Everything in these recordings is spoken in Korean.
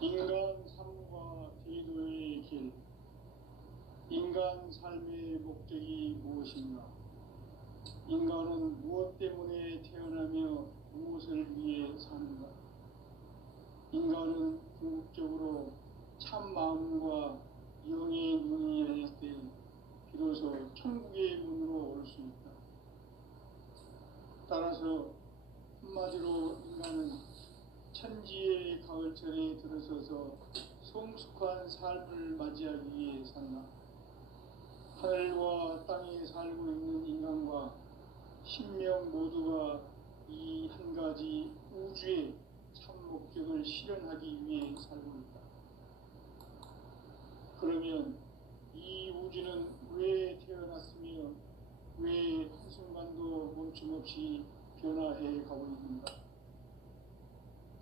인간 삶과 대도의 길. 인간 삶의 목적이 무엇인가? 인간은 무엇 때문에 태어나며 무엇을 위해 사는가? 인간은 궁극적으로 참 마음과 영의 눈이 열릴 때 비로소 천국의 문으로 올 수 있다. 따라서 한마디로 인간은 천지의 가을철에 들어서서 성숙한 삶을 맞이하기 위해 산다. 하늘과 땅에 살고 있는 인간과 신명 모두가 이 한 가지 우주의 참 목적을 실현하기 위해 살고 있다. 그러면 이 우주는 왜 태어났으며 왜 한순간도 멈춤없이 변화해 가고 있는가?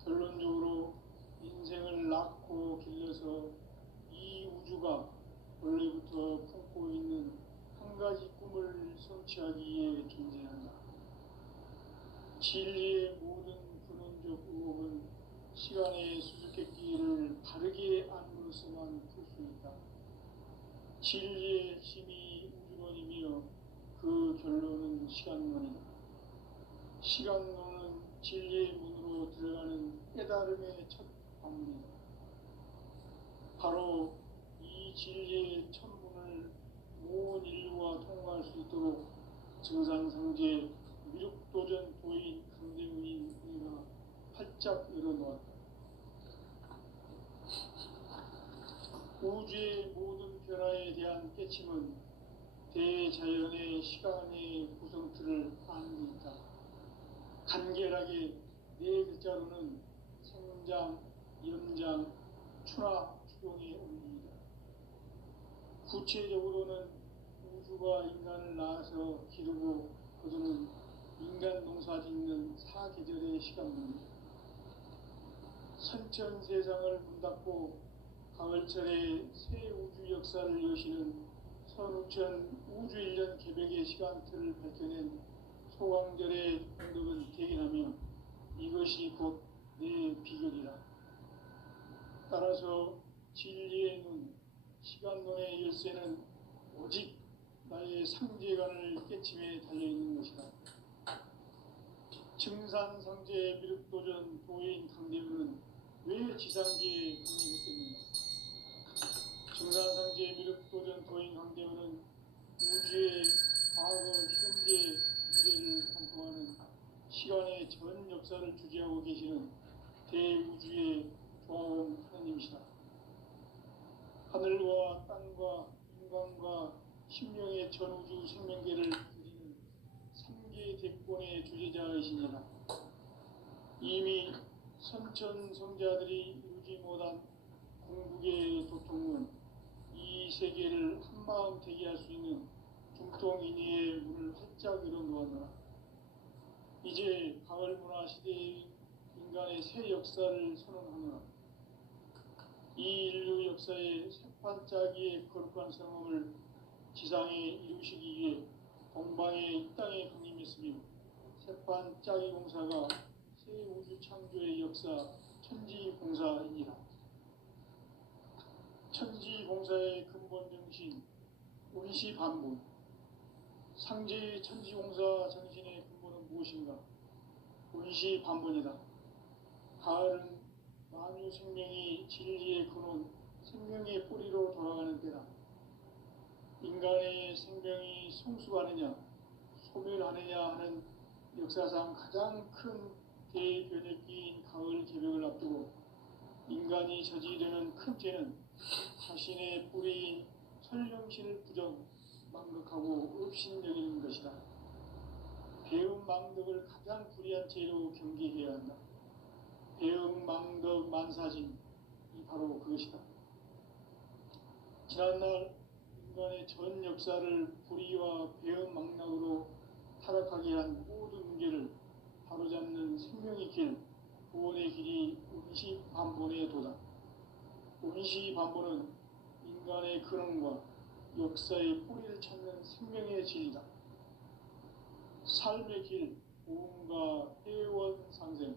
결론적으로 인생을 낳고 길러서 이 우주가 원래부터 품고 있는 한 가지 꿈을 성취하기 위해 존재한다. 진리의 모든 근원적 의혹은 시간의 수수께끼를 바르게 안으로서만 풀 수 있다. 진리의 힘이 우주론이며 그 결론은 시간론이다. 시간론은 진리의 문으로 들어가는 깨달음의 첫 방문이다. 바로 이 진리의 첫 문을 온 인류가 통과할 수 있도록 증산상제 미륵도전 도인 강대의 우리가 활짝 열어놓았다. 우주의 모든 변화에 대한 깨침은 대자연의 시간의 구성틀을 아는 데 있다. 간결하게 네 글자로는 생장, 연장, 추나 추동의 원리이다. 구체적으로는 우주가 인간을 낳아서 기르고 거두는 인간 농사 짓는 사계절의 시간문이다. 선천 세상을 문 닫고 가을철에 새 우주 역사를 여시는 선우천 우주 1년 개백의 시간틀을 밝혀낸 소광절의 공덕은 대견하며 이것이 곧 내 비결이라. 따라서 진리의 눈, 시간론의 열쇠는 오직 나의 상제관을 깨침에 달려있는 것이다. 증산상제 미륵도전 도인 강대우는 왜 지상계에 강림했겠는가? 증산상제 미륵도전 도인 강대우는 우주의 과거, 현재, 미래를 관통하는 시간의 전 역사를 주재하고 계시는 대우주의 조화원 하느님이시다. 하늘과 땅과 인간과 심령의 전우주 생명계를 그리는 삼계 대권의 주제자이시니라. 이미 선천성자들이 이루지 못한 궁극의 도통문, 이 세계를 한마음 되게 할 수 있는 중통인의의 문을 활짝 열어놓았노라. 이제 가을 문화 시대의 인간의 새 역사를 선언하노라. 이 인류 역사의 새판짜기의 거룩한 성험을 지상에 이루시기 위해 동방의 이 땅에 강림했으며 새판짜기 공사가 새 우주 창조의 역사 천지공사이니라. 천지공사의 근본 정신 운시반본. 상제의 천지공사 정신의 근본은 무엇인가? 운시반본이다. 가을은 만유 생명이 진리의 근원, 생명의 뿌리로 돌아가는 때다. 인간의 생명이 성숙하느냐, 소멸하느냐 하는 역사상 가장 큰 대변혁기인 가을 개벽을 앞두고 인간이 저지르는 큰 죄는 자신의 뿌리인 설령신을 부정, 망극하고 업신여기는 것이다. 배움 망덕을 가장 불의한 죄로 경계해야 한다. 배움 망덕 만사진, 이 바로 그것이다. 지난날 인간의 전 역사를 불의와 배움 망락으로 타락하게 한 모든 문제를 바로잡는 생명의 길, 구원의 길이 운시반본의 도다. 운시반본은 인간의 근원과 역사의 뿌리를 찾는 생명의 진리다. 삶의 길, 보험과 회원 상생.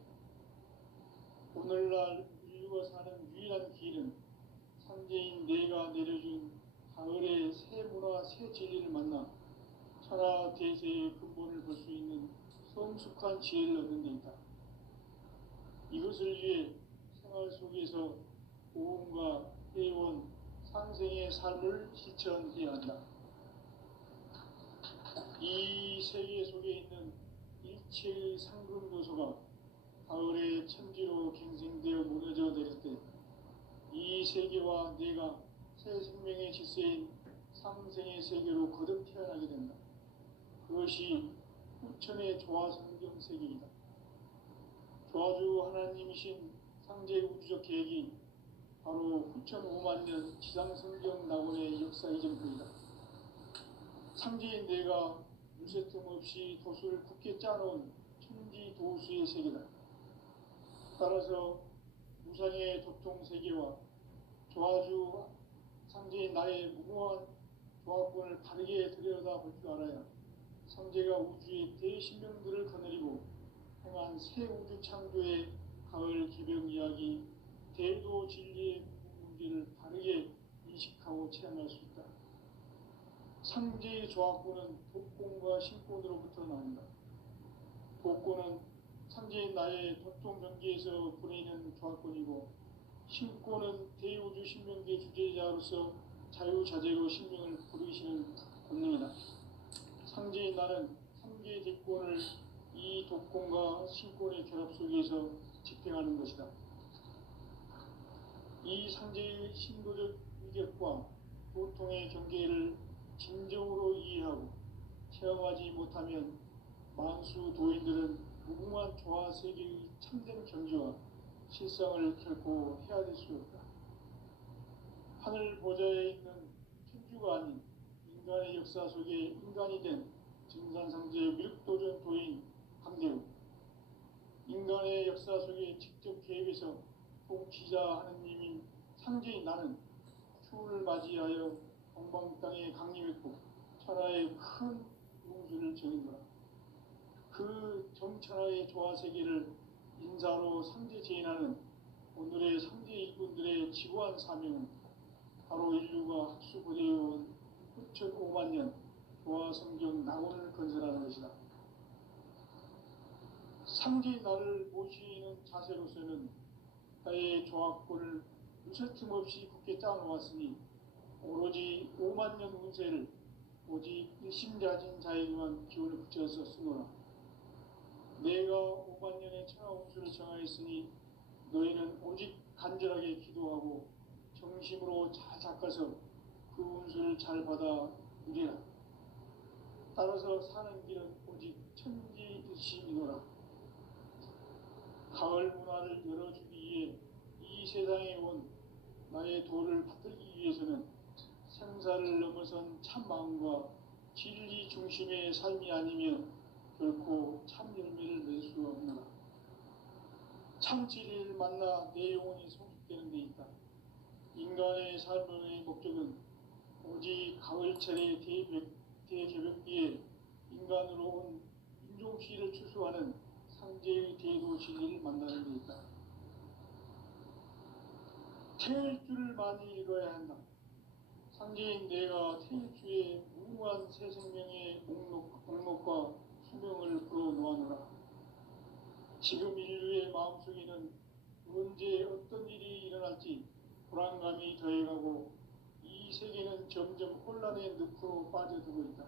오늘날 인류가 사는 유일한 길은 상제인 내가 내려준 가을의 새 문화, 새 진리를 만나 천하 대세의 근본을 볼 수 있는 성숙한 지혜를 얻는 데 있다. 이것을 위해 생활 속에서 보험과 회원, 상생의 삶을 실천해야 한다. 이 세계 속에 있는 일체의 상금 요소가 가을의 천지로 갱생되어 무너져 내릴 때 이 세계와 내가 새 생명의 질서인 상생의 세계로 거듭 태어나게 된다. 그것이 후천의 조화성경 세계이다. 조화주 하나님이신 상제 우주적 계획이 바로 후천 5만 년 지상성경 낙원의 역사 이전부이다. 상제인 내가 물새틈 없이 도수를 굳게 짜놓은 천지 도수의 세계다. 따라서 무상의 도통 세계와 조화주 상제인 나의 무모한 조합권을 바르게 들여다볼 줄 알아야 상제가 우주의 대신명들을 거느리고 행한 새 우주 창조의 가을 개벽 이야기, 대도 진리의 문제를 바르게 인식하고 체험할 수 있다. 상제의 조합권은 독권과 신권으로부터 나온다. 독권은 상제인 나의 도통 경계에서 보내는 조합권이고, 신권은 대우주 신명계 주제자로서 자유자재로 신명을 부르시는 권능이다. 상제인 나는 상계 대권을 이 독권과 신권의 결합 속에서 집행하는 것이다. 이 상제의 신도적 위격과 보통의 경계를 진정으로 이해하고 체험하지 못하면 만수 도인들은 무궁한 조화 세계의 참된 경지와 실상을 결코 헤아릴 수 없다. 하늘 보좌에 있는 천주가 아닌 인간의 역사 속에 인간이 된 증산상제의 밀도전 도인 강대우, 인간의 역사 속에 직접 개입해서 통치자 하느님인 상제인 나는 추운을 맞이하여 동방 땅에 강림했고 천하의 큰 용수를 정인노라. 그 정천하의 조화 세계를 인사로 상제 제인하는 오늘의 상제 일꾼들의 지구한 사명은 바로 인류가 학수고대해온 후천 5만 년 조화 성경 낙원을 건설하는 것이다. 상제인 나를 모시는 자세로서는 나의 조합권을 무쇠틈 없이 굳게 짜놓았으니 오로지 5만 년 운세를 오직 일심자진 자에게만 기운을 붙여서 쓰노라. 내가 5만 년의 천하 운수를 정하였으니 너희는 오직 간절하게 기도하고 정심으로 잘 닦아서 그 운수를 잘 받아 누리라. 따라서 사는 길은 오직 천지일심이노라. 가을 문화를 열어주기 위해 이 세상에 온 나의 도를 받들기 위해서는 생사를 넘어선 참 마음과 진리 중심의 삶이 아니면 결코 참 열매를 낼 수 없노라. 참 진리를 만나 내 영혼이 성숙되는 데 있다. 인간의 삶의 목적은 오직 가을철의 대개벽기에 인간으로 온 인종시를 추수하는 상제의 대도 진리를 만나는 데 있다. 태일주를 많이 읽어야 한다. 상제인 내가 태일주의 무궁한 새 생명의 목록과 수명을 불어놓아노라. 지금 인류의 마음속에는 언제 어떤 일이 일어날지 불안감이 더해가고 이 세계는 점점 혼란의 늪으로 빠져들고 있다.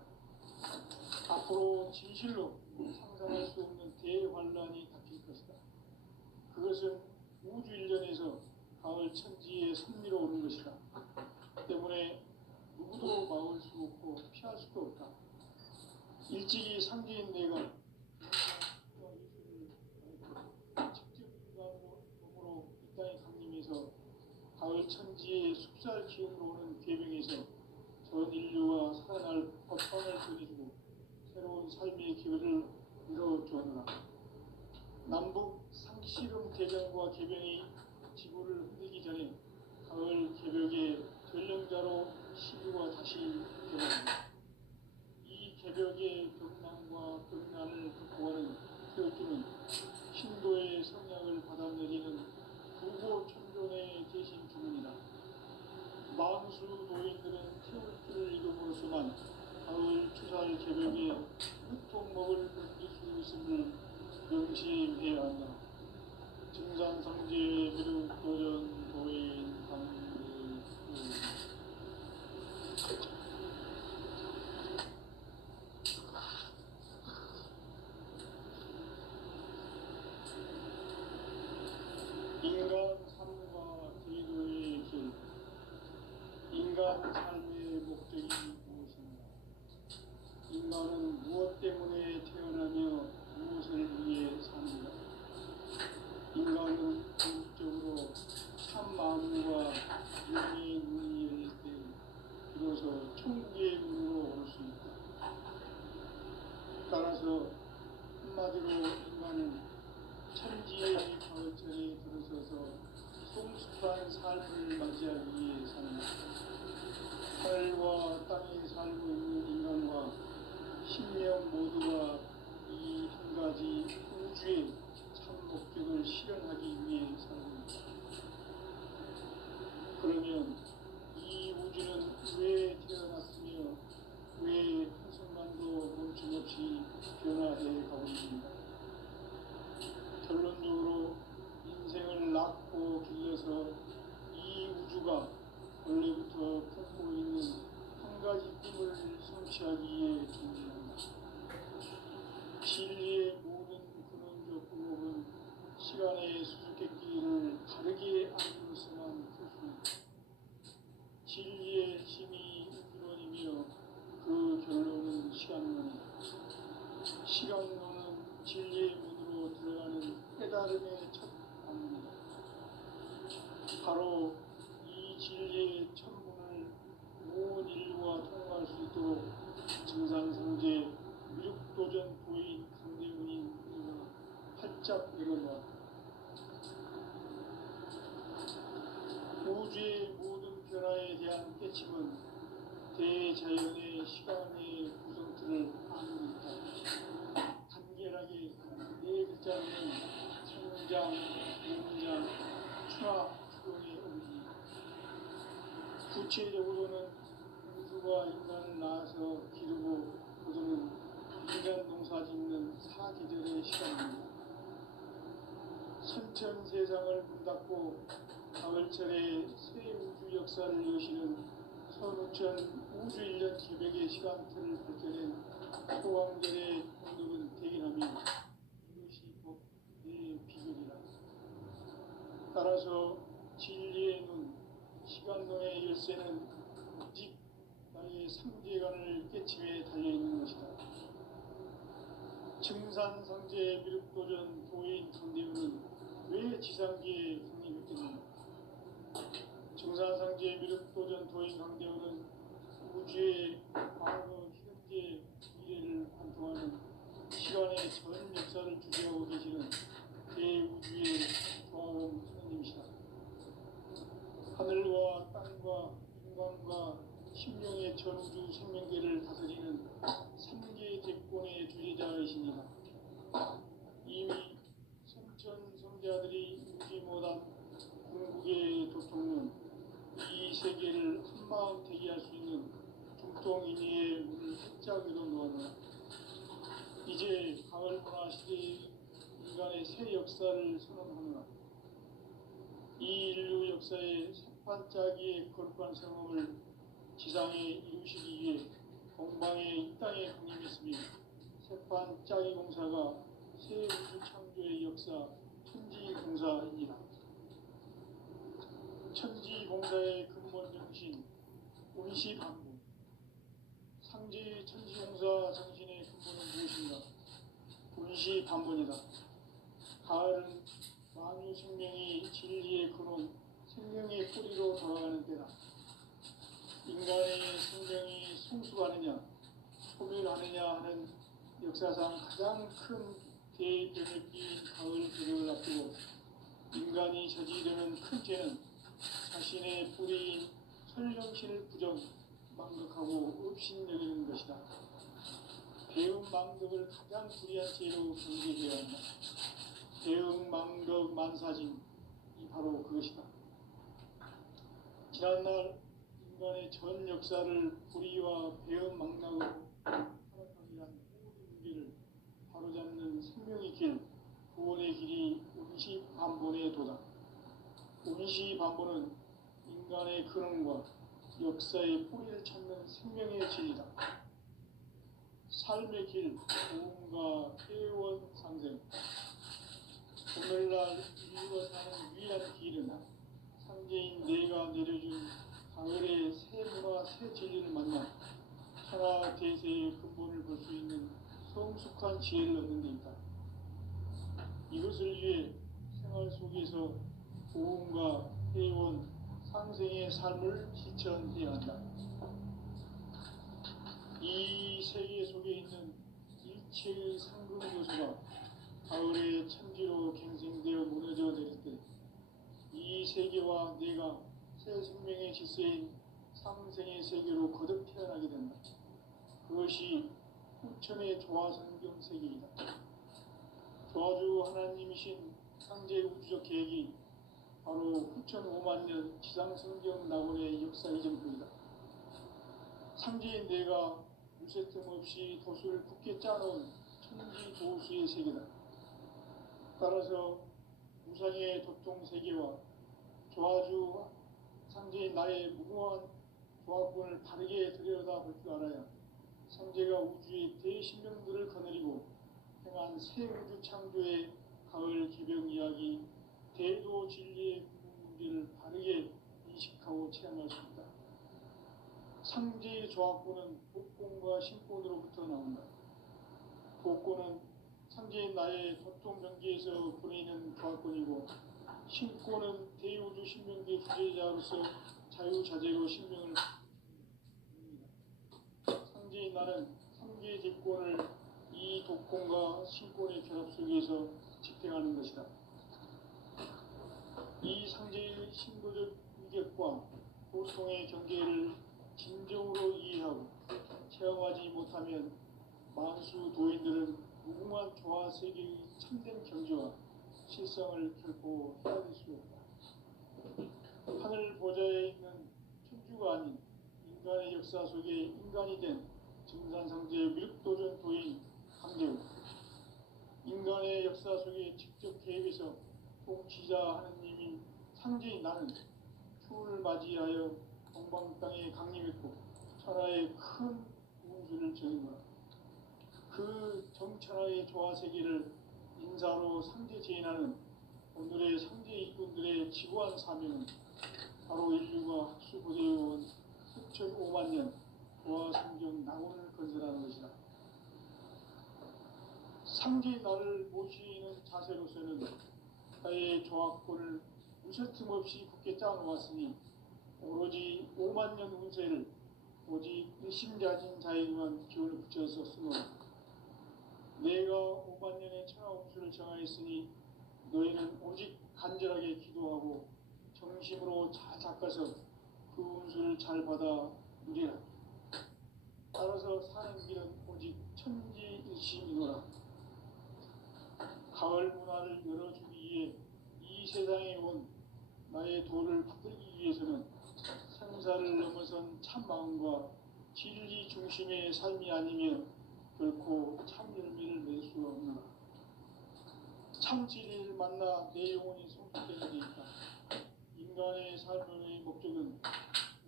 앞으로 진실로 상상할 수 없는 대환란이 닥칠 것이다. 그것은 우주 일련에서 가을 천지에 선미로 오는 것이다. 때문에 누구도 막을 수 없고 피할 수도 없다. 일찍이 상제인 내가 직접 인간으로 이 땅에 강림해서 가을 천지의 숲살 기운으로 오는 계명에서 전 인류가 살아날 법방을 전해주고 새로운 삶의 기회를 이뤄주었노라. 남북 상씨름 대전과 개병이 지구를 흔들기 전에 가을 개벽의 전령자로 시주가 다시 개벽합니다. 이 개벽의 벽난과 벽난을 극복하는 태어주는 신도의 성약을 받아들이는 부고천존의 대신 주문이다. 만수 노인들은 태울주를 이름으로서만 가을 추살 개벽의 유통목을 견딜 수 있음을 명심해야 한다. 증산성제 미륵도전 도인 강대우 인간 삶과 제도의 길. 인간 삶의 목적이 무엇인가? 인간은 무엇 때문에 태어나며 무엇을 위해 삽니다. 인간은 궁극적으로 참 마음과 영의 눈이 열릴 때 비로소 천국의 문으로 올 수 있다. 따라서 한마디로 인간은 천지의 가을철에 들어서서 성숙한 삶을 맞이하기 위해 산다. 하늘과 땅에 살고 있는 인간과 신명 모두가 이 한 가지 우주의 참 목적을 실현하기 위해 살고 있다. 그러면 이 우주는 왜 태어났으며 왜 한순간도 멈춤없이 변화해 가고 있는가? 결론적으로 인생을 낳고 길러서 이 우주가 원래부터 품고 있는 한 가지 꿈을 성취하기 위해 존재한다. 진리의 모든 근원적 궁극은 시간의 수수께끼를 다르게 알고서만 풀 수 있다. 진리의 힘이 우주론이며 그 결론은 시간론이다. 시간론은 진리의 문으로 들어가는 깨달음의 첫 방문이다. 바로 이 진리의 천문을 온 인류가 통과할 수 있도록 증산성제 미륵도전 도인 강대훈이 활짝 열어놓았다. 우주의 모든 변화에 대한 깨침은 대자연의 시간의 구성틀을 아는 있다. 간결하게 네 글자로는 성장, 문장, 추락, 추동의 의미. 구체적으로는 우주가 인간을 낳아서 기르고 거두는 인간 농사 짓는 사계절의 시간입니다. 선천 세상을 문 닫고 가을철에 새 우주 역사를 여시는 선우천 우주 1년 개벽의 시간틀을 밝혀낸 소강절의 공덕은 대긴하며 이것이 곧 내 비결이라. 따라서 진리의 눈, 시간론의 열쇠는 오직 나의 상제관을 깨침에 달려있는 것이다. 증산성제 미륵도전 도인 강대훈은 왜 지상계에 성립했겠는가? 증산성제 미륵도전 도인 강대훈은 우주의 과거, 현재, 미래를 관통하는 시간의 전 역사를 주재하고 계시는 대우주의 조화원 하느님이시다. 하늘과 땅과 인간과 심령의 전우주 생명계를 다스리는 삼계 대권의 주제자이십니다. 이미 선천 성자들이 유지 못한 궁극의 도통론, 이 세계를 한마음 대기할 수 있는 중통인의의 문을 활짝 열어놓았다. 이제 가을 문화 시대의 인간의 새 역사를 선언하노라. 이 인류 역사의 새판짜기의 거룩한 성험을 지상에 이루시기 위해 동방의 이 땅에 강림했으며 새판짜기 공사가 새 우주 창조의 역사 천지공사입니다. 천지공사의 근본 정신 운시반복. 상제 천지공사 정신의 근본은 무엇인가? 운시반복이다. 가을은 만유 생명이 진리의 근원, 생명의 뿌리로 돌아가는 때다. 인간의 생명이 성숙하느냐, 소멸하느냐 하는 역사상 가장 큰 대변혁기인 가을 개벽을 앞두고 인간이 저지르는 큰 죄는 자신의 뿌리인 설령신을 부정, 망극하고 업신여기는 것이다. 대응 망덕을 가장 불의한 죄로 경계해야 한다. 대응 망덕 만사징, 이 바로 그것이다. 지난날 인간의 전 역사를 불의와 배은 망락으로 타락하게 한 모든 문제를 바로잡는 생명의 길, 구원의 길이 운시반본에 도다. 운시반본은 인간의 근원과 역사의 뿌리를 찾는 생명의 진리다. 삶의 길, 도움과 회원 상생. 오늘날 인류가 사는 유일한 길은 상제인 내가 내려준 가을의 새 문화, 새 진리를 만나 천하 대세의 근본을 볼 수 있는 성숙한 지혜를 얻는 데 있다. 이것을 위해 생활 속에서 도움과 회원, 상생의 삶을 실천해야 한다. 이 세계 속에 있는 일체의 상급 요소가 가을의 천지로 갱생되어 무너져 내릴 때 이 세계와 내가 새 생명의 질서인 상생의 세계로 거듭 태어나게 된다. 그것이 후천의 조화성경 세계이다. 조화주 하나님이신 상제 우주적 계획이 바로 후천 5만년 지상성경 낙원의 역사 이전표이다. 상제인 내가 무쇠 틈 없이 도수를 굳게 짜놓은 천지 도수의 세계다. 따라서 무상의 도통 세계와 조화주 상제인 나의 무궁한 조화권을 바르게 들여다볼 줄 알아야 상제가 우주의 대신령들을 거느리고 행한 새 우주 창조의 가을 개병 이야기, 대도 진리의 궁극 문제를 바르게 인식하고 체험할 수 있다. 상제의 조화권은 복권과 신권으로부터 나온다. 복권은 상제인 나의 도통 경계에서 보내는 조화권이고, 신권은 대우주 신명계 주제자로서 자유자재로 신명을 상제인 나는 상계 집권을 이 독권과 신권의 결합 속에서 집행하는 것이다. 이 상제의 신도적 위격과 보통의 경계를 진정으로 이해하고 체험하지 못하면 만수 도인들은 무궁한 조화 세계의 참된 경지와 실성을 결코 헤아릴 수 없다. 하늘 보좌에 있는 천주가 아닌 인간의 역사 속에 인간이 된 증산상제의 미륵도전 도인 강재우, 인간의 역사 속에 직접 개입해서 통치자 하느님인 상제인 나는 추운을 맞이하여 동방 땅에 강림했고 천하의 큰 운수를 정했노라. 그 정천하의 조화세계를 인사로 상제 제인하는 오늘의 상제 일꾼들의 지구한 사명은 바로 인류가 학수고대해온 수천 5만 년 조화성경 낙원을 건설하는 것이다. 상제의 나를 모시는 자세로서는 나의 조화권을 무쇠틈 없이 굳게 짜놓았으니 오로지 5만 년 운세를 오직 일심자진 자에게만 기운을 붙여서 쓰노라. 내가 5만 년의 천하 운수를 정하였으니 너희는 오직 간절하게 기도하고 정심으로 잘 닦아서 그 운수를 잘 받아 누리라. 따라서 사는 길은 오직 천지일심이노라. 가을 문화를 열어주기 위해 이 세상에 온 나의 도를 붙들기 위해서는 생사를 넘어선 참마음과 진리 중심의 삶이 아니면 결코 참 열매를 낼 수 없노라. 참 진리를 만나 내 영혼이 성숙되는 데 있다. 인간의 삶의 목적은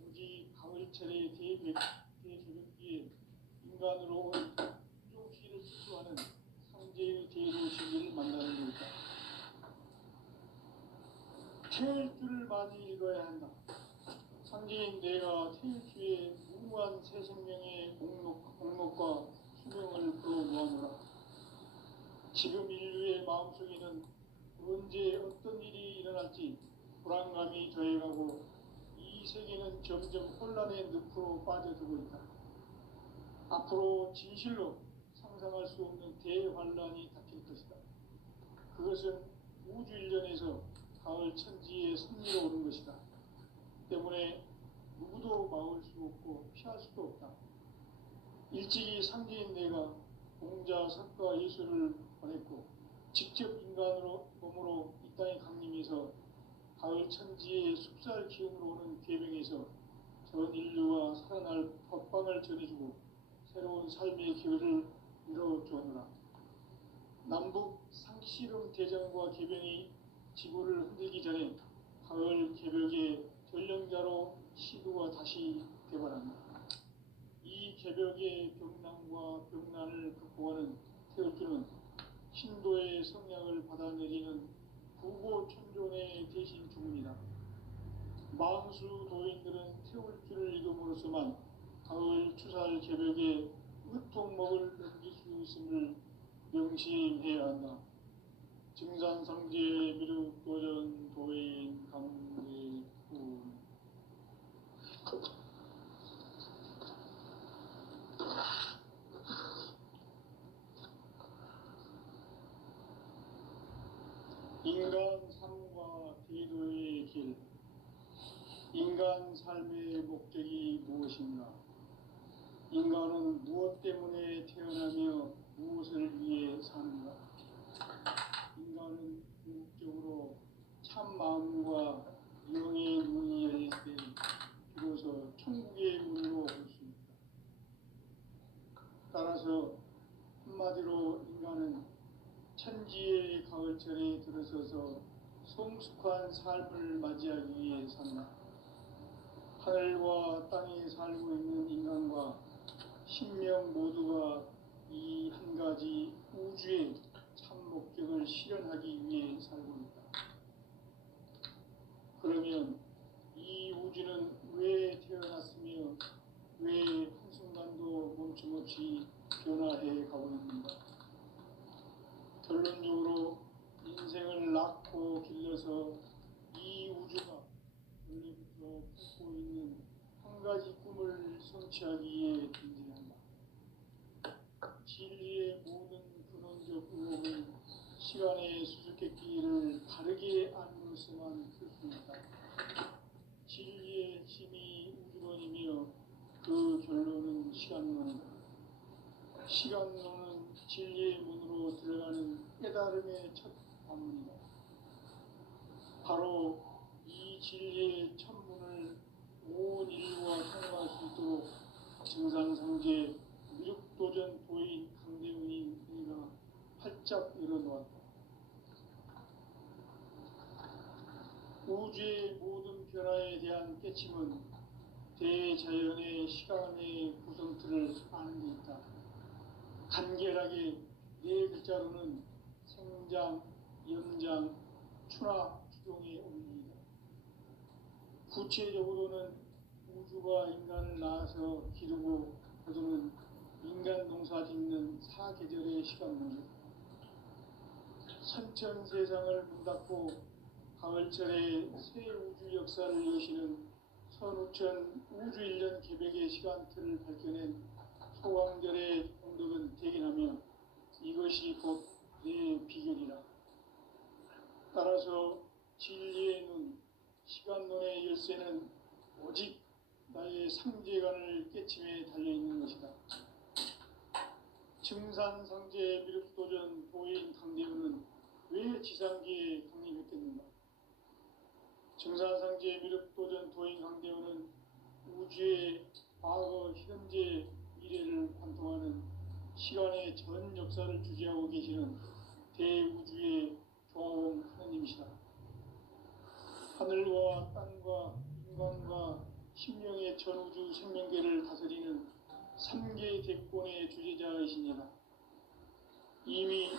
오직 가을철의 대저녁기에 인간으로 온 인종시를 수수하는 상제의 대로 진리를 만나는 데 있다. 태일주를 많이 읽어야 한다. 상제인 내가 태일주의 무궁한 새 생명의 목록과 수명을 끌어모아노라. 지금 인류의 마음속에는 언제 어떤 일이 일어날지 불안감이 더해가고 이 세계는 점점 혼란의 늪으로 빠져들고 있다. 앞으로 진실로 상상할 수 없는 대환란이 닥칠 것이다. 그것은 우주 일련에서 가을 천지의 섭리로 오는 것이다. 때문에 누구도 막을 수 없고 피할 수도 없다. 일찍이 상제인 내가 공자, 석가, 예수를 보냈고 직접 인간으로 몸으로 이 땅에 강림해서 가을 천지의 숲살 기운으로 오는 계명에서 전 인류가 살아날 법방을 전해주고 새로운 삶의 기회를 이뤄주었노라. 남북 상씨름 대전과 계병이 지구를 흔들기 전에 가을 개벽의 전령자로 시도가 다시 개발한다. 이 개벽의 병난과 병난을 극복하는 태울주는 신도의 성량을 받아내리는 구고천존의 대신 중입니다. 망수 도인들은 태울주를 읽음으로써만 가을 추살 개벽의 으통목을 넘길 수 있음을 명심해야 한다. 증산상제 미륵도전 도인 강대군 인간 삶과 기도의 길. 인간 삶의 목적이 무엇인가? 인간은 무엇 때문에 태어나며 무엇을 위해 사는가? 인간은 궁극적으로 참 마음과 영의 문이 열릴 때 비로소 천국의 문으로 올 수 있다. 따라서 한마디로 인간은 천지의 가을철에 들어서서 성숙한 삶을 맞이하기 위해 산다. 하늘과 땅에 살고 있는 인간과 신명 모두가 이 한 가지 우주의 참 목적을 실현하기 위해 살고 있다. 그러면 이 우주는 왜 태어났으며 왜 한순간도 멈춤없이 변화해 가고 있는가? 결론적으로 인생을 낳고 길러서 이 우주가 원래부터 품고 있는 한 가지 꿈을 성취하기 위해 존재한다. 진리의 모든 근원적 의혹은 시간의 수수께끼를 바르게 알므로서만 풀 수 있다. 진리의 핵심이 우주론이며 그 결론은 시간론이다. 시간론은 진리의 문으로 들어가는 깨달음의 첫 관문이다. 바로 이 진리의 첫 문을 온 인류가 통과할 수 있도록 증산상제 미륵도전 도인 강대훈이 우리가 활짝 열어놓았다. 우주의 모든 변화에 대한 깨침은 대자연의 시간의 구성틀을 아는 데 있다. 간결하게 네 글자로는 생장, 염장, 추나 추동의 원리이다. 구체적으로는 우주가 인간을 낳아서 기르고 거두는 인간 농사 짓는 사계절의 시간문이다. 선천 세상을 문닫고 가을철에 새 우주 역사를 여시는 선우천 우주 1년 개벽의 시간틀을 밝혀낸 소강절의 공덕은 대견하며 이것이 곧 내 비결이라. 따라서 진리의 눈, 시간론의 열쇠는 오직 나의 상제관을 깨침에 달려있는 것이다. 증산상제 미륵도전 도인 강대훈은 왜 지상기에 강림했겠는가? 증산상제 미륵도전 도인 강대훈은 우주의 과거, 현재, 미래를 관통하는 시간의 전 역사를 주재하고 계시는 대우주의 조화원 하느님이시다. 하늘과 땅과 인간과 신명의 전우주 생명계를 다스리는 3개 대권의 주재자이시니라. 이미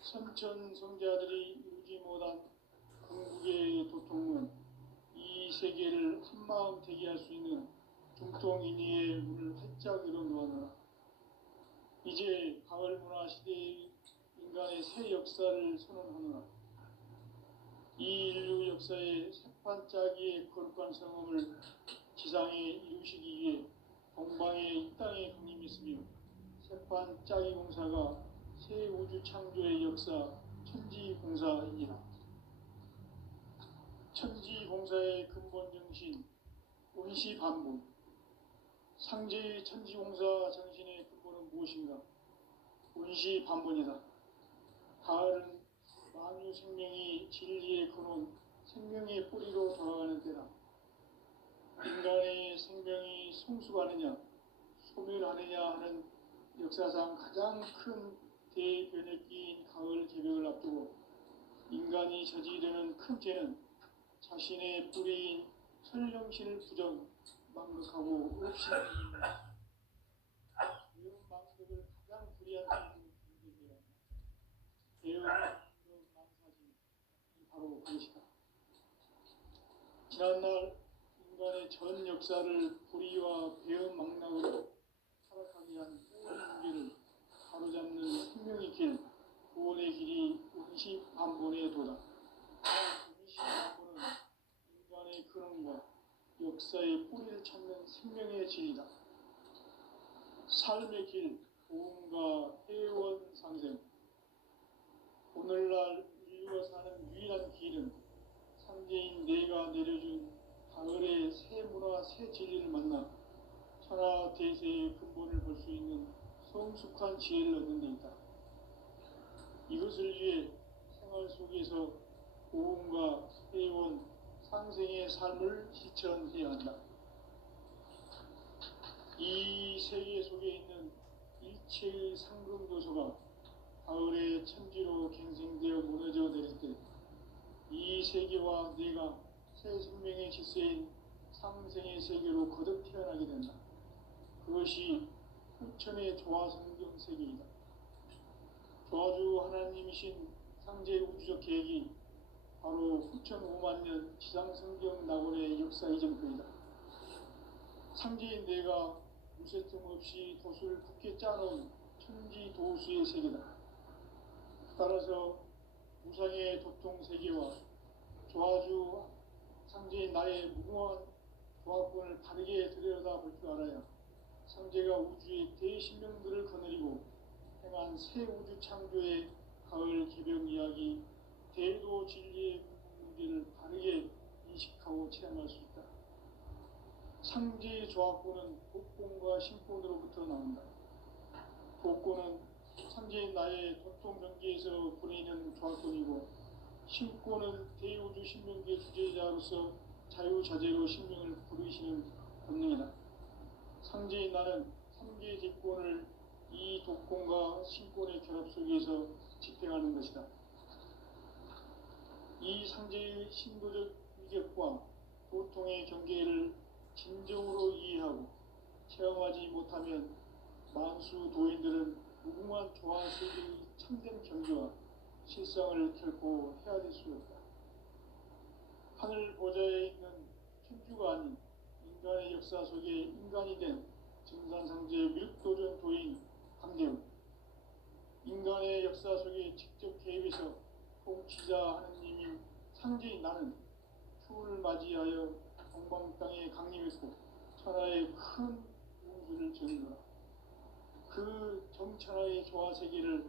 선천성자들이 이루지 못한 궁극의 도통은 이 세계를 한마음 되게 할 수 있는 중통인의의 문을 활짝 열어놓아노라. 이제 가을 문화 시대의 인간의 새 역사를 선언하노라. 이 인류 역사의 새판짜기의 거룩한 성험을 지상에 이루시기 위해 동방에 이 땅에 강림했으며 새판짜기 공사가 새 우주 창조의 역사 천지공사이니라. 천지공사의 근본 정신, 원시 반복, 상제의 천지공사 정신의 근본은 무엇인가? 원시 반본이다. 가을은 만유 생명이 진리의 근원, 생명의 뿌리로 돌아가는 때다. 인간의 생명이 성숙하느냐, 소멸하느냐 하는 역사상 가장 큰 대변혁기인 가을 개벽을 앞두고 인간이 저지르는 큰 죄는 자신의 뿌리인 설령신을 부정, 망극하고 없이 배운 망극을 가장 불의한 죄로 기록되게 한다. 배운 망극 망사진, 바로 그것이다. 지난날 인간의 전 역사를 불의와 배은 망락으로 타락하게 한 모든 문제를 바로잡는 생명의 길, 구원의 길이 원시 반본의 도다. 원시 반본은 인간의 근원과 역사의 뿌리를 찾는 생명의 진리다. 삶의 길, 보험과 해원 상생. 오늘날 인류가 사는 유일한 길은 상제인 내가 내려준 가을의 새 문화, 새 진리를 만나 천하 대세의 근본을 볼 수 있는 성숙한 지혜를 얻는 데 있다. 이것을 위해 생활 속에서 보험과 회원, 상생의 삶을 실천해야 한다. 이 세계 속에 있는 일체의 상금 요소가 가을의 천지로 갱생되어 무너져 내릴 때 이 세계와 내가 새 생명의 질서인 상생의 세계로 거듭 태어나게 된다. 그것이 후천의 조화성경 세계이다. 조화주 하나님이신 상제 우주적 계획이 바로 후천 5만 년 지상성경 낙원의 역사 이전표이다. 상제인 내가 무쇠틈 없이 돛을 굳게 짜놓은 천지 도수의 세계다. 따라서 우상의 도통 세계와 조화주 상제인 나의 무궁한 조화권을 바르게 들여다볼 줄 알아야 상제가 우주의 대신명들을 거느리고 행한 새 우주 창조의 가을 개벽 이야기, 대도 진리의 문제를 바르게 인식하고 체험할 수 있다. 상제의 조화권은 복권과 신권으로부터 나온다. 복권은 상제인 나의 도통 경계에서 부리는 조화권이고, 신권은 대우주 신명기의 주제자로서 자유자재로 신명을 부르시는 권능이다. 상제인 나는 삼계 제권을 이 독권과 신권의 결합 속에서 집행하는 것이다. 이 상제의 신도적 위격과 보통의 경계를 진정으로 이해하고 체험하지 못하면 만수 도인들은 무궁한 조화세계의 참된 경계와 실상을 결코 헤아릴 수 없다. 하늘 보좌에 있는 천주가 아닌 인간의 역사 속에 인간이 된 증산상제 밀도전 도인 강재훈, 인간의 역사 속에 직접 개입해서 통치자 하느님인 상제인 나는 추운을 맞이하여 동방 땅에 강림했고 천하의 큰 우주를 정의하라. 그 정천하의 조화세계를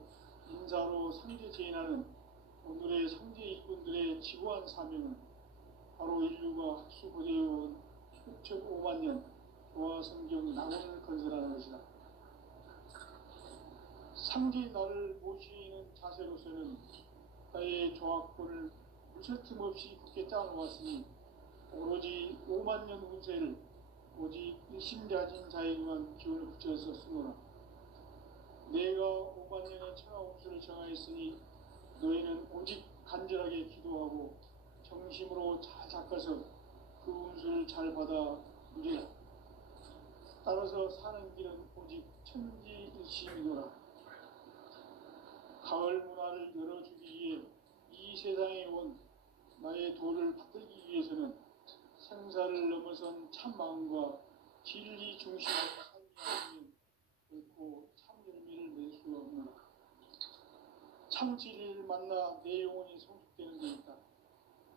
인사로 상제 제인하는 오늘의 상제 일꾼들의 지구한 사명은 바로 인류가 학수고대해온 6,5만 년 조화성경 낙원을 건설하는 것이다. 상제 나를 모시는 자세로서는 나의 조화권을 무쇠틈 없이 굳게 짜놓았으니 오로지 5만 년 운세를 오직 일심자진 자에게만 기운을 붙여서 쓰노라. 내가 5만 년의 천하 운수를 정하였으니 너희는 오직 간절하게 기도하고 정심으로 잘 닦아서 그 운수를 잘 받아 누리라. 따라서 사는 길은 오직 천지일심이노라. 가을 문화를 열어주기 위해 이 세상에 온 나의 도를 받들기 위해서는 생사를 넘어선 참 마음과 진리 중심의 삶이 아니면 결코 참 열매를 낼 수 없노라. 참 진리를 만나 내 영혼이 성숙되는 데 있다.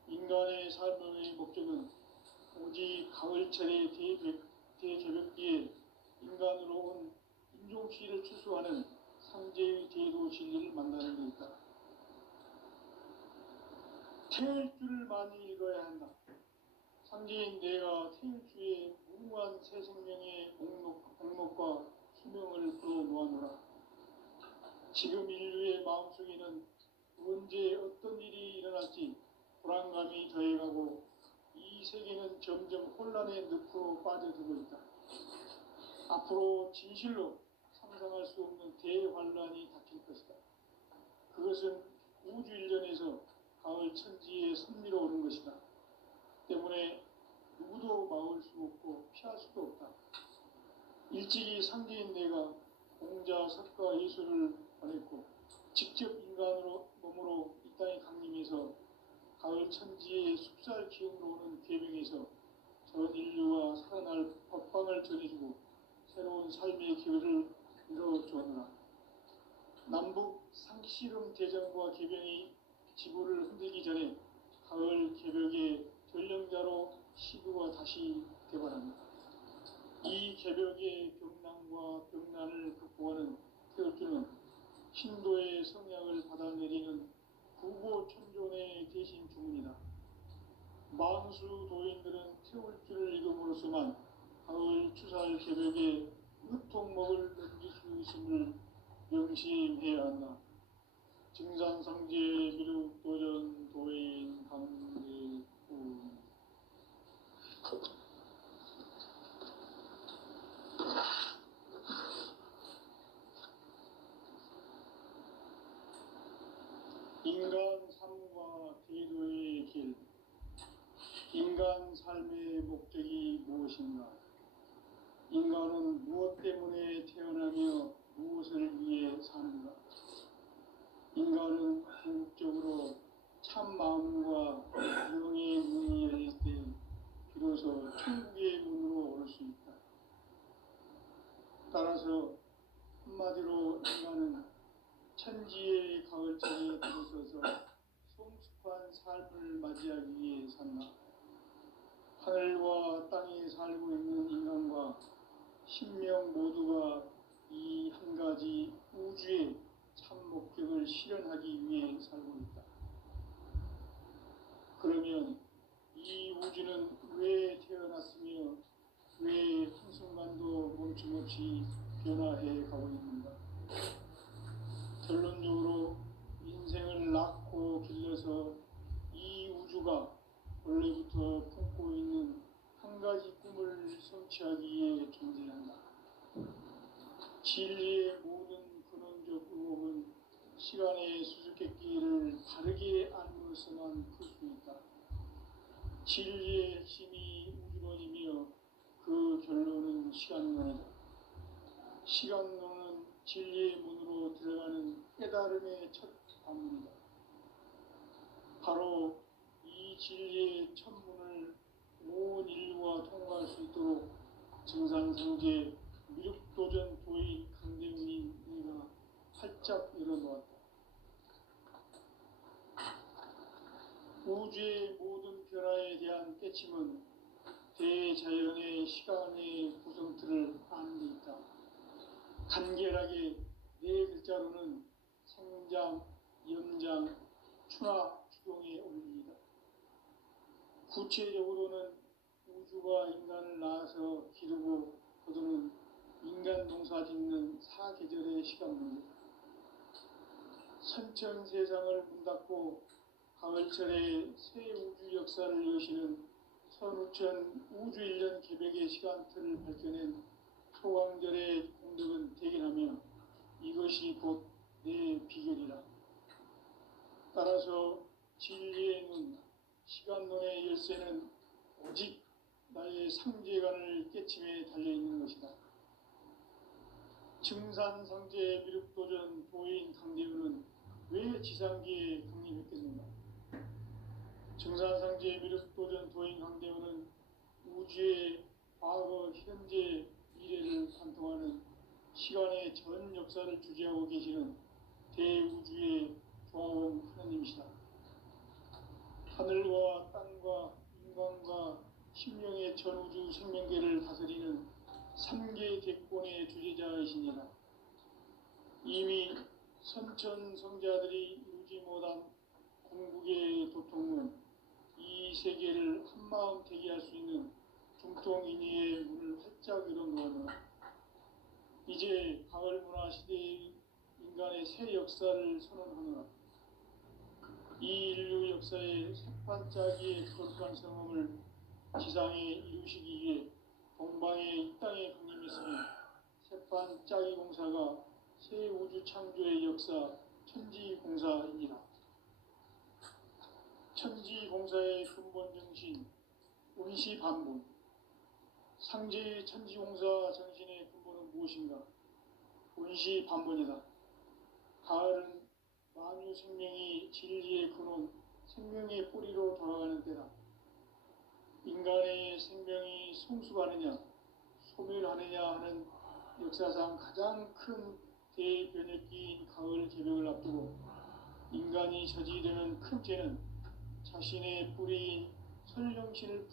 인간의 삶의 목적은 오직 가을철의 대개벽기에 인간으로 온 인종시를 추수하는 상제의 대도 진리를 만나는 데 있다. 태일 줄을 많이 읽어야 한다. 상제인 내가 태일주의 무궁한 새 생명의 공로과 수명을 풀어놓아노라. 지금 인류의 마음속에는 언제 어떤 일이 일어날지 불안감이 더해가고 이 세계는 점점 혼란의 늪으로 빠져들고 있다. 앞으로 진실로 상상할 수 없는 대환란이 닥칠 것이다. 그것은 우주 일련에서 가을 천지의 섭리로 오는 것이다. 때문에 누구도 막을 수 없고 피할 수도 없다. 일찍이 상제인 내가 공자, 석가, 예수를 보냈고 직접 인간으로 몸으로 이 땅에 강림해서 가을 천지의 숲살 기운으로 오는 계명에서 전 인류와 살아날 법방을 전해주고 새로운 삶의 기회를 이뤄주었노라. 남북 상씨름 대전과 계병이 지구를 흔들기 전에 가을 개벽의 전령자로 시구가 다시 되관합니다. 이 개벽의 병난과 병난을 극복하는 태울주는 신도의 성약을 받아내리는 구고천존의 대신 주문이다. 만수 도인들은 태울주를 읽음으로써만 가을 추살 개벽의 으통목을 넘길 수 있음을 명심해야 한다. 증산상제 미륵도전 도인 강대우. 인간 삶과 기도의 길. 인간 삶의 목적이 무엇인가? 인간은 무엇 때문에 태어나며 무엇을 위해 사는가? 인간은 궁극적으로 참 마음과 영의 문이 열릴 때 비로소 천국의 문으로 올 수 있다. 따라서 한마디로 인간은 천지의 가을철에 들어서서 성숙한 삶을 맞이하기 위해 산다. 하늘과 땅에 살고 있는 인간과 신명 모두가 이 한 가지 우주의 참 목적을 실현하기 위해 살고 있다. 그러면 이 우주는 왜 태어났으며 왜 한순간도 멈춤없이 변화해 가고 있는가? 결론적으로 인생을 낳고 길러서 이 우주가 원래부터 품고 있는 한 가지 꿈을 성취하기 위해 존재한다. 진리의 모든 근원적 의혹은 시간의 수수께끼를 바르게 알므로서만 풀 수 있다. 진리의 핵심이 우주론이며 그 결론은 시간론이다. 시간론은 진리의 문으로 들어가는 깨달음의 첫 관문이다. 바로 이 진리의 첫 문을 온 인류가 통과할 수 있도록 증산상제 미륵도전 도인 강대훈이 네가 활짝 열어놓았다. 우주의 모든 변화에 대한 깨침은 대자연의 시간의 구성틀을 아는 데 있다. 간결하게 네 글자로는 생장, 염장, 추나 추동의 원리이다. 구체적으로는 우주가 인간을 낳아서 기르고 거두는 인간 농사 짓는 사계절의 시간문이다. 선천 세상을 문닫고 가을철에 새 우주 역사를 여시는 선우천 우주일년 개벽의 시간틀을 밝혀낸 소강절의 공덕은 대견하며 이것이 곧 내 비결이라. 따라서 진리의 눈, 시간론의 열쇠는 오직 나의 상제관을 깨침에 달려있는 것이다. 증산상제 미륵도전 도인 강대훈은 왜 지상기에 강림했겠는가? 증산상제 미륵도전 도인 강대훈은 우주의 과거, 현재, 미래를 관통하는 시간의 전 역사를 주재하고 계시는 대우주의 조화원 하느님이시다. 하늘과 땅과 인간과 신명의 전우주 생명계를 다스리는 3계 객권의 주제자이시니라. 이미 선천성자들이 이루지 못한 궁극의 도통은 이 이 세계를 한마음 되게 할 수 있는 중통인의의 문을 활짝 열어놓으며 이제 가을 문화 시대의 인간의 새 역사를 선언하노라. 이 인류 역사의 새판짜기의 거룩한 성험을 지상에 이루시기 위해 동방의 이 땅에 강림했으며 새판짜기 공사가 새 우주 창조의 역사 천지공사이니라. 천지공사의 근본 정신 운시반본. 상제의 천지공사 정신의 근본은 무엇인가? 운시반본이다. 가을은 만유 생명이 진리의 근원, 생명의 뿌리로 돌아가는 때다. 인간의 생명이 성숙하느냐, 소멸하느냐 하는 역사상 가장 큰 대변혁기인 가을 개벽을 앞두고 인간이 저지르는 큰 죄는 자신의 뿌리인 설령신을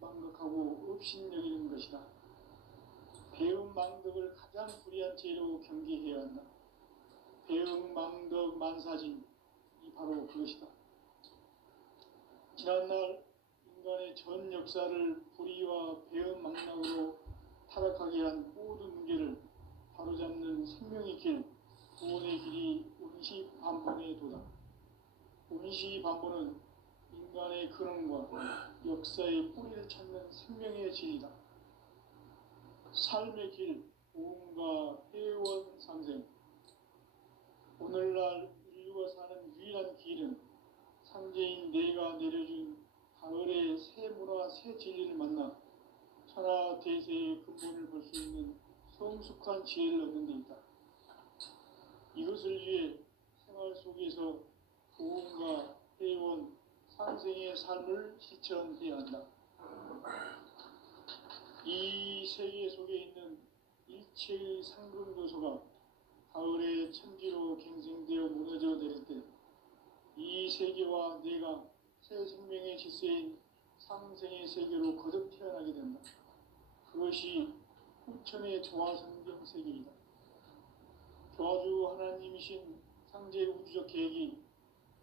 망각하고 업신여기는 것이다. 배은망덕을 가장 불의한 죄로 경계해야 한다. 배은망덕 만사진이 바로 그것이다. 지난날 인간의 전 역사를 불의와 배은망락으로 타락하게 한 모든 문제를 바로잡는 생명의 길, 구원의 길이 운시반본의 도다. 운시반본은 인간의 근원과 역사의 뿌리를 찾는 생명의 진이다. 삶의 길, 보험과 회원 상생. 오늘날 인류가 사는 유일한 길은 상제인 내가 내려준 가을의 새 문화, 새 진리를 만나 천하 대세의 근본을 볼 수 있는 성숙한 지혜를 얻는 데 있다. 이것을 위해 생활 속에서 보험과 회원, 상생의 삶을 실천해야 한다. 이 세계 속에 있는 일체의 상급 요소가 가을의 천지로 갱생되어 무너져 내릴 때 이 세계와 내가 새 생명의 질서인 상생의 세계로 거듭 태어나게 된다. 그것이 후천의 조화성경 세계이다. 조화주 하나님이신 상제 우주적 계획이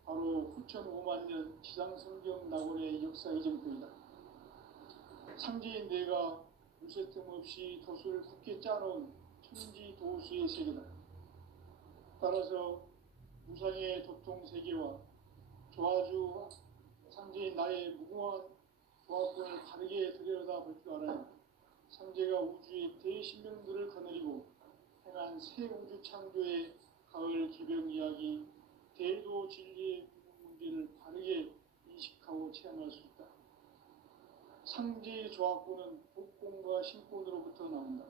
바로 후천 5만 년 지상성경 낙원의 역사 이전표이다. 상제인 내가 물새 틈 없이 도수를 굳게 짜놓은 천지 도수의 세계다. 따라서 무상의 도통 세계와 조화주 상제인 나의 무궁한 조화권을 바르게 들여다볼 줄 알아야 상제가 우주의 대신명들을 거느리고 행한 새 우주 창조의 가을 개벽 이야기, 대도 진리의 궁극 문제를 바르게 인식하고 체험할 수 있다. 상제의 조화권은 복권과 신권으로부터 나온다.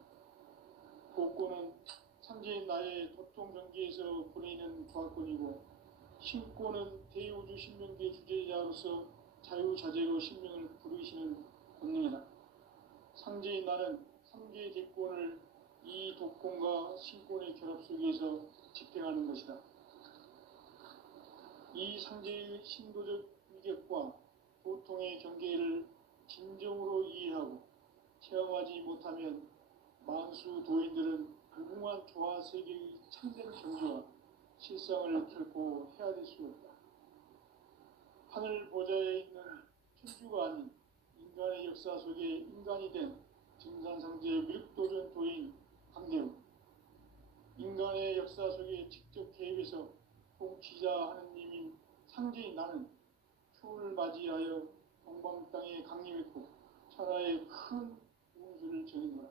복권은 상제인 나의 도통 경계에서 보내는 조화권이고 신권은 대우주 신명계 주제자로서 자유자재로 신명을 부르시는 본능이다. 상제인 나는 3개의 대권을 이 독권과 신권의 결합 속에서 집행하는 것이다. 이 상제의 신도적 위격과 보통의 경계를 진정으로 이해하고 체험하지 못하면 만수 도인들은 무궁한 조화 세계의 참된 경지와 실상을 결코 헤아릴 수 없다. 하늘 보좌에 있는 천주가 아닌 인간의 역사 속에 인간이 된 증산상제의 밀도전 도인 강대우, 인간의 역사 속에 직접 개입해서 통치자 하느님인 상제인 나는 추운을 맞이하여 동방 땅에 강림했고 천하의 큰 운수를 전한 거라.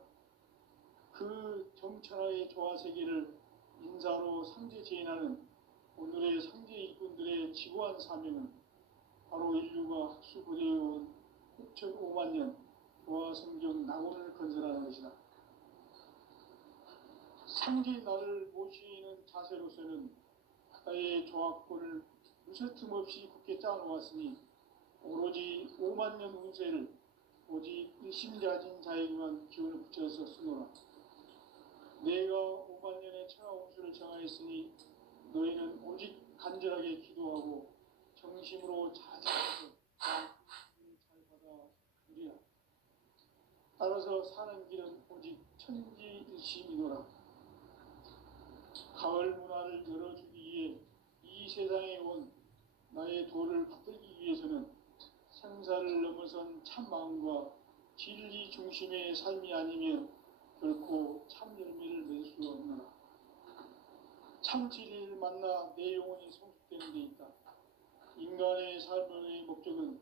그 정천하의 조화 세계를 인사로 상제 제인하는 오늘의 상제 일꾼들의 지고한 사명은 바로 인류가 학수고대해온 6,5만 년 조화 성경 낙원을 건설하는 것이다. 상제 나를 모시는 자세로서는 나의 조합권을 무쇠틈 없이 굳게 짜놓았으니 오로지 5만 년 운세를 오직 일심자진 자에게만 기운을 붙여서 쓰노라. 내가 5만 년의 천하 운수를 정하였으니 너희는 오직 간절하게 기도하고 정심으로 자제해서 운수를 잘 받아 누리라. 따라서 사는 길은 오직 천지일심이노라. 가을 문화를 열어주기 위해 이 세상에 온 나의 도를 받들기 위해서는 생사를 넘어선 참 마음과 진리 중심의 삶이 아니면 결코 참 열매를 맺을 수 없노라. 참 진리를 만나 내 영혼이 성숙되는 데 있다. 인간의 삶의 목적은